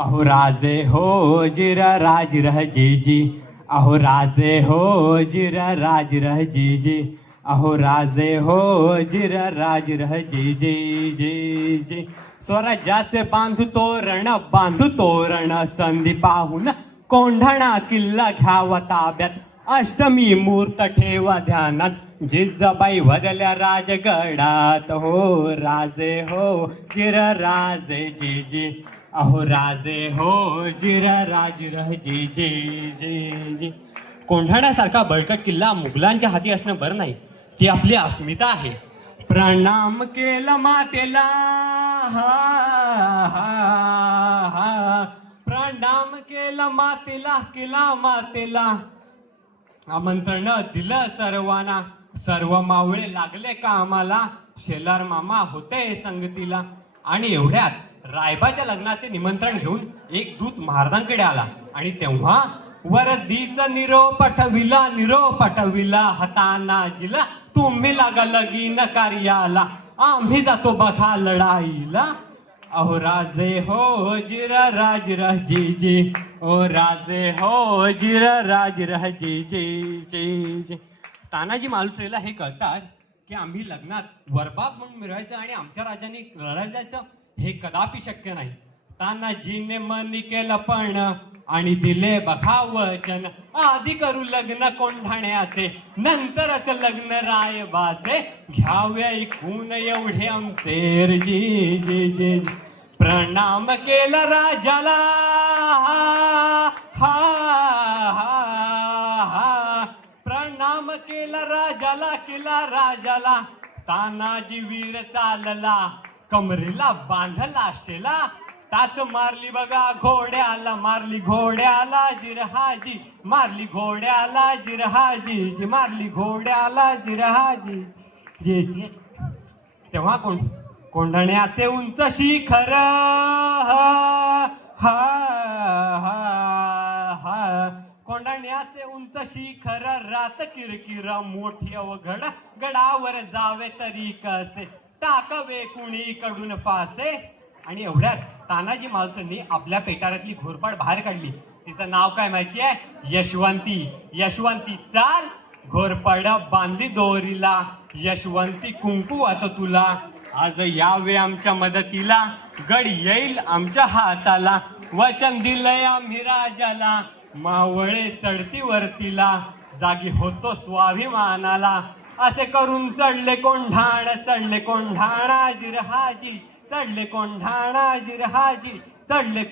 अहो राजे हो जिरा राज रह जी। अहो राजे हो जिरा राज रह जी। अहो राजे हो जिरा राज रह जी। स्वराज्याचे बांधू तोरण संधी पाहून कोंढाणा किल्ला घ्यावा ताब्यात अष्टमी मूर्त ठेवा ध्यानात जिजाबाई वदल्या राजगडात हो राजे हो जिरा राजे जी। अहो राजे हो जिरा राज रह जी। कोंढाण्यासारखा बळकट किल्ला मुघलांच्या हाती असणं बरं नाही, ती आपली अस्मिता आहे. प्रणाम केला मातेला प्रणाम केला मातेला केला मातेला आमंत्रण दिलं सर्वांना. सर्व मावळे लागले कामाला. शेलार मामा होते संगतीला. आणि एवढ्यात रायबाच्या लग्नाचे निमंत्रण घेऊन एक दूत महाराजांकडे आला आणि तेव्हा वरदीचा निरोप पाठविला हाताना जिला तुम्ही लागा लगीन कार्याला आम्ही जातो बघा लढाईला. अहो राजे हो जिरा राज रह जी. ओ राजे हो जिरा राज रह जी. तानाजी मालुसरेला हे कळतात की आम्ही लग्नात वरबाप म्हणून मिळवायचं आणि आमच्या राजाने लढायला जायचं हे कदापि शक्य नाही. तानाजीने मन केलं पण आणि दिले बघा वचन आधी करू लग्न कोंढाण्याचे नंतरच लग्न रायबाचे घ्यावे ऐकून एवढे आमचे जी. प्रणाम केला राजाला प्रणाम केला राजाला तानाजी वीर चालला कमरेला बांधला शेला टाच मारली बघा घोड्याला मारली जिरहाजी मारली जिरहाजी जी. तेव्हा कोंढाण्याचे उंच शिखर कोंढाण्याचे उंच शिखर रात किरकिर मोठी अवघड गडावर जावे तरी कसे टाकावे कुणीकडून फासे. आणि एवढ्यात तानाजी मालुसरेंनी आपल्या पेटाऱ्यातली घोरपाड बाहेर काढली. तिचं नाव काय माहितीये? यशवंती चाल घोरपाड बांधली दोरीला यशवंती कुंकू आता तुला आज यावे आमच्या मदतीला गड येईल आमच्या हाताला वचन दिलंय आम्ही राजाला मावळे चढती वरतीला जागी होतो स्वाभिमानाला असे करून चढले कोंढाणा जिरहाजी चढले कोंढाणा जिरहाजी चढले